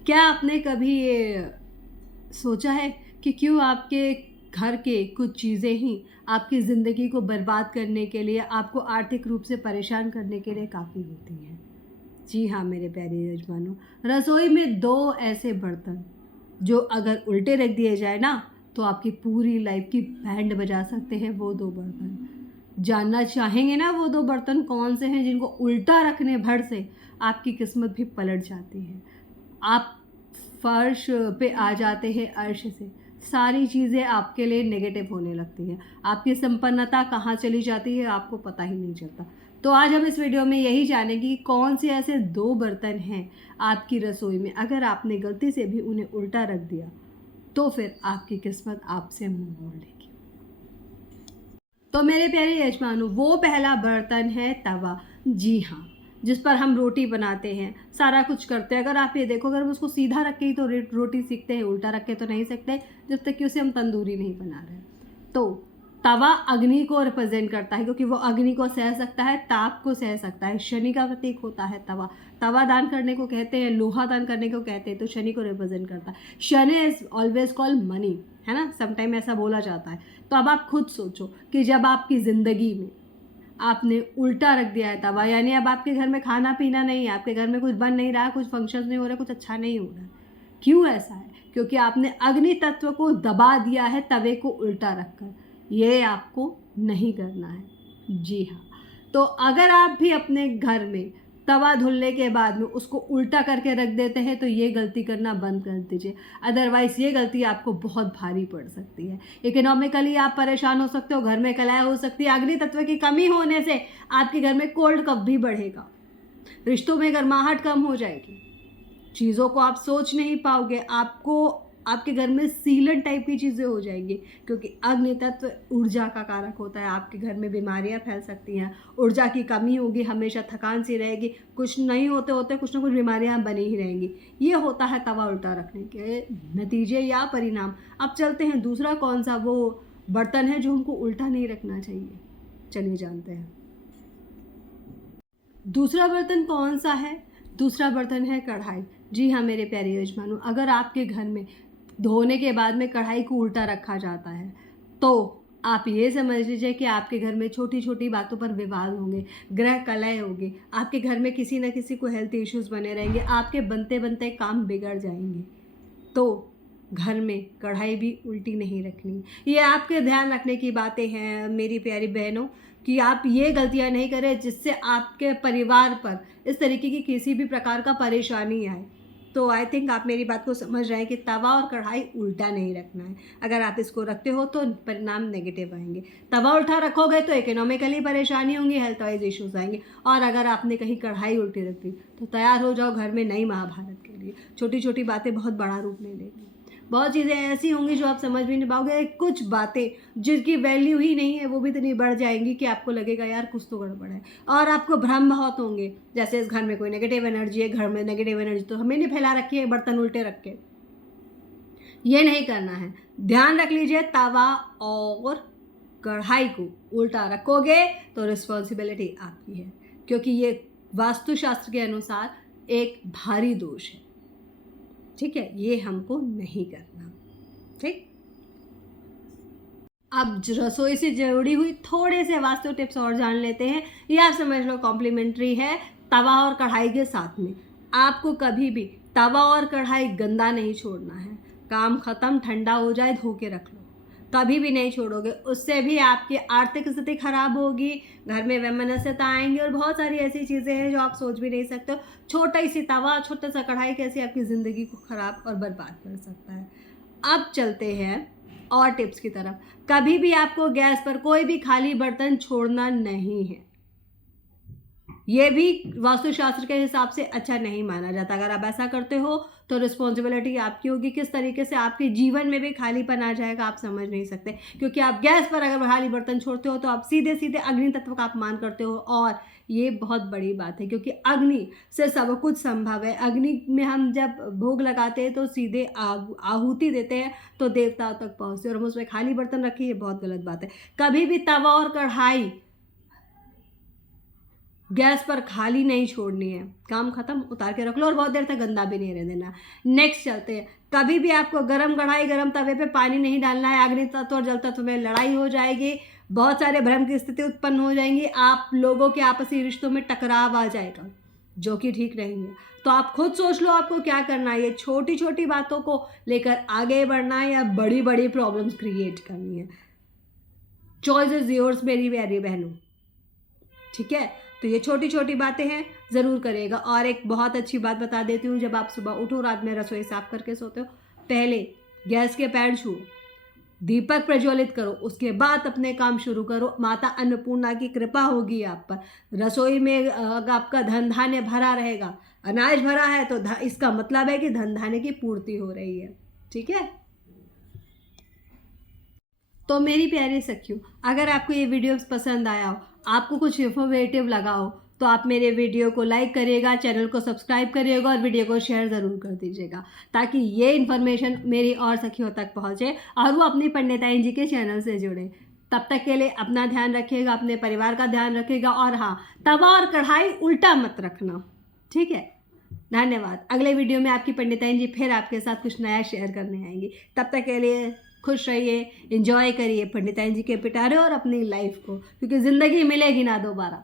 क्या आपने कभी ये सोचा है कि क्यों आपके घर के कुछ चीज़ें ही आपकी ज़िंदगी को बर्बाद करने के लिए, आपको आर्थिक रूप से परेशान करने के लिए काफ़ी होती हैं? जी हाँ, मेरे प्यारे यजमानों, रसोई में 2 ऐसे बर्तन जो अगर उल्टे रख दिए जाए ना, तो आपकी पूरी लाइफ़ की बैंड बजा सकते हैं वो 2 बर्तन। जानना चाहेंगे ना वो 2 बर्तन कौन से हैं जिनको उल्टा रखने भर से आपकी किस्मत भी पलट जाती है। आप फर्श पे आ जाते हैं अर्श से, सारी चीज़ें आपके लिए नेगेटिव होने लगती हैं। आपकी संपन्नता कहाँ चली जाती है आपको पता ही नहीं चलता। तो आज हम इस वीडियो में यही जानेंगे कि कौन से ऐसे 2 बर्तन हैं आपकी रसोई में, अगर आपने गलती से भी उन्हें उल्टा रख दिया, तो फिर आपकी किस्मत आपसे मुँह मोड़ लेगी। तो मेरे प्यारे यजमानों, वो पहला बर्तन है तवा। जी हाँ, जिस पर हम रोटी बनाते हैं, सारा कुछ करते हैं। अगर आप ये देखो, अगर हम उसको सीधा रख के ही तो रोटी सेकते हैं, उल्टा रख के तो नहीं सेकते, जब तक कि उसे हम तंदूरी नहीं बना रहे। तो तवा अग्नि को रिप्रेजेंट करता है, क्योंकि वो अग्नि को सह सकता है, ताप को सह सकता है। शनि का प्रतीक होता है तवा। तवा दान करने को कहते हैं, लोहा दान करने को कहते हैं, तो शनि को रिप्रेजेंट करता है। Shani is always called money, है ना, समटाइम ऐसा बोला जाता है। तो अब आप खुद सोचो कि जब आपकी ज़िंदगी में आपने उल्टा रख दिया है तवा, यानी अब आपके घर में खाना पीना नहीं है, आपके घर में कुछ बन नहीं रहा, कुछ फंक्शंस नहीं हो रहे, कुछ अच्छा नहीं हो रहा है। क्यों ऐसा है? क्योंकि आपने अग्नि तत्व को दबा दिया है तवे को उल्टा रखकर। ये आपको नहीं करना है। जी हाँ। तो अगर आप भी अपने घर में तवा धुलने के बाद में उसको उल्टा करके रख देते हैं, तो ये गलती करना बंद कर दीजिए। अदरवाइज़ ये गलती आपको बहुत भारी पड़ सकती है। इकोनॉमिकली आप परेशान हो सकते हो, घर में कलह हो सकती है। अग्नि तत्व की कमी होने से आपके घर में कोल्ड कफ भी बढ़ेगा, रिश्तों में गर्माहट कम हो जाएगी, चीज़ों को आप सोच नहीं पाओगे, आपको आपके घर में सीलन टाइप की चीज़ें हो जाएंगी, क्योंकि अग्नि तत्व ऊर्जा का कारक होता है। आपके घर में बीमारियां फैल सकती हैं, ऊर्जा की कमी होगी, हमेशा थकान सी रहेगी, कुछ नहीं होते होते कुछ ना कुछ बीमारियां बनी ही रहेंगी। ये होता है तवा उल्टा रखने के नतीजे या परिणाम। अब चलते हैं, दूसरा कौन सा वो बर्तन है जो हमको उल्टा नहीं रखना चाहिए, चलिए जानते हैं। दूसरा बर्तन कौन सा है? दूसरा बर्तन है कढ़ाई। जी हाँ मेरे प्यारे यजमानों, अगर आपके घर में धोने के बाद में कढ़ाई को उल्टा रखा जाता है, तो आप ये समझ लीजिए कि आपके घर में छोटी छोटी बातों पर विवाद होंगे, गृह कलह होगी, आपके घर में किसी न किसी को हेल्थ इश्यूज़ बने रहेंगे, आपके बनते बनते काम बिगड़ जाएंगे। तो घर में कढ़ाई भी उल्टी नहीं रखनी। ये आपके ध्यान रखने की बातें हैं मेरी प्यारी बहनों, कि आप ये गलतियां नहीं करें जिससे आपके परिवार पर इस तरीके की किसी भी प्रकार का परेशानी आए। तो आई थिंक आप मेरी बात को समझ रहे हैं कि तवा और कढ़ाई उल्टा नहीं रखना है। अगर आप इसको रखते हो तो परिणाम नेगेटिव आएंगे। तवा उल्टा रखोगे तो इकोनॉमिकली परेशानी होंगी, हेल्थ वाइज इश्यूज आएंगे। और अगर आपने कहीं कढ़ाई उल्टी रख दी तो तैयार हो जाओ घर में नई महाभारत के लिए। छोटी छोटी बातें बहुत बड़ा रूप ले लेंगी। बहुत चीज़ें ऐसी होंगी जो आप समझ भी नहीं पाओगे। कुछ बातें जिसकी वैल्यू ही नहीं है वो भी इतनी बढ़ जाएंगी कि आपको लगेगा यार कुछ तो गड़बड़ है। और आपको भ्रम बहुत होंगे, जैसे इस घर में कोई नेगेटिव एनर्जी है, घर में नेगेटिव एनर्जी तो हमें नहीं फैला रखी है बर्तन उल्टे रख के। ये नहीं करना है। ध्यान रख लीजिए, तवा और कढ़ाई को उल्टा रखोगे तो रिस्पॉन्सिबिलिटी आपकी है, क्योंकि ये वास्तुशास्त्र के अनुसार एक भारी दोष है। ठीक है, ये हमको नहीं करना। ठीक, अब रसोई से जुड़ी हुई थोड़े से वास्तु टिप्स और जान लेते हैं। ये आप समझ लो कॉम्प्लीमेंट्री है तवा और कढ़ाई के साथ में। आपको कभी भी तवा और कढ़ाई गंदा नहीं छोड़ना है। काम खत्म, ठंडा हो जाए धो के रख लो, कभी भी नहीं छोड़ोगे। उससे भी आपकी आर्थिक स्थिति खराब होगी, घर में वैमनस्यता आएंगी और बहुत सारी ऐसी चीज़ें हैं जो आप सोच भी नहीं सकते हो। छोटा सी तवा, छोटा सा कढ़ाई कैसे आपकी ज़िंदगी को ख़राब और बर्बाद कर सकता है। अब चलते हैं और टिप्स की तरफ। कभी भी आपको गैस पर कोई भी खाली बर्तन छोड़ना नहीं है। ये भी वास्तुशास्त्र के हिसाब से अच्छा नहीं माना जाता। अगर आप ऐसा करते हो तो रिस्पॉन्सिबिलिटी आपकी होगी। किस तरीके से आपके जीवन में भी खालीपन आ जाएगा आप समझ नहीं सकते, क्योंकि आप गैस पर अगर खाली बर्तन छोड़ते हो तो आप सीधे सीधे अग्नि तत्व का अपमान करते हो। और ये बहुत बड़ी बात है, क्योंकि अग्नि से सब कुछ संभव है। अग्नि में हम जब भोग लगाते हैं तो सीधे आहुति देते हैं तो देवताओं तक पहुँचते हैं, और हम उसमें खाली बर्तन रखिए, ये बहुत गलत बात है। कभी भी तवा और कढ़ाई गैस पर खाली नहीं छोड़नी है, काम खत्म, उतार के रख लो और बहुत देर तक गंदा भी नहीं रहने देना। नेक्स्ट चलते हैं। कभी भी आपको गरम कढ़ाई गरम तवे पे पानी नहीं डालना है, अग्नि तत्व और जल तत्व में लड़ाई हो जाएगी, बहुत सारे भ्रम की स्थिति उत्पन्न हो जाएंगी, आप लोगों के आपसी रिश्तों में टकराव आ जाएगा, जो कि ठीक नहीं है। तो आप खुद सोच लो आपको क्या करना है, ये छोटी छोटी बातों को लेकर आगे बढ़ना है या बड़ी बड़ी प्रॉब्लम्स क्रिएट करनी है। चॉइस इज योर्स मेरी प्यारी बहनों, ठीक है। तो ये छोटी छोटी बातें हैं, ज़रूर करेगा। और एक बहुत अच्छी बात बता देती हूँ, जब आप सुबह उठो, रात में रसोई साफ करके सोते हो, पहले गैस के पैर छुओ, दीपक प्रज्वलित करो, उसके बाद अपने काम शुरू करो। माता अन्नपूर्णा की कृपा होगी आप पर। रसोई में आपका धन धान्य भरा रहेगा, अनाज भरा है तो इसका मतलब है कि धन धान्य की पूर्ति हो रही है, ठीक है। तो मेरी प्यारी सखियों, अगर आपको ये वीडियो पसंद आया हो, आपको कुछ इन्फॉर्मेटिव लगा हो, तो आप मेरे वीडियो को लाइक करिएगा, चैनल को सब्सक्राइब करिएगा और वीडियो को शेयर ज़रूर कर दीजिएगा, ताकि ये इन्फॉर्मेशन मेरी और सखियों तक पहुँचे और वो अपनी पंडिताइन जी के चैनल से जुड़े। तब तक के लिए अपना ध्यान रखिएगा, अपने परिवार का ध्यान रखिएगा, और हाँ, तवा और कढ़ाई उल्टा मत रखना, ठीक है। धन्यवाद। अगले वीडियो में आपकी पंडिताइन जी फिर आपके साथ कुछ नया शेयर करने आएंगी। तब तक के लिए खुश रहिए, एंजॉय करिए पंडिताइन जी के पिटारे और अपनी लाइफ को, क्योंकि ज़िंदगी मिलेगी ना दोबारा।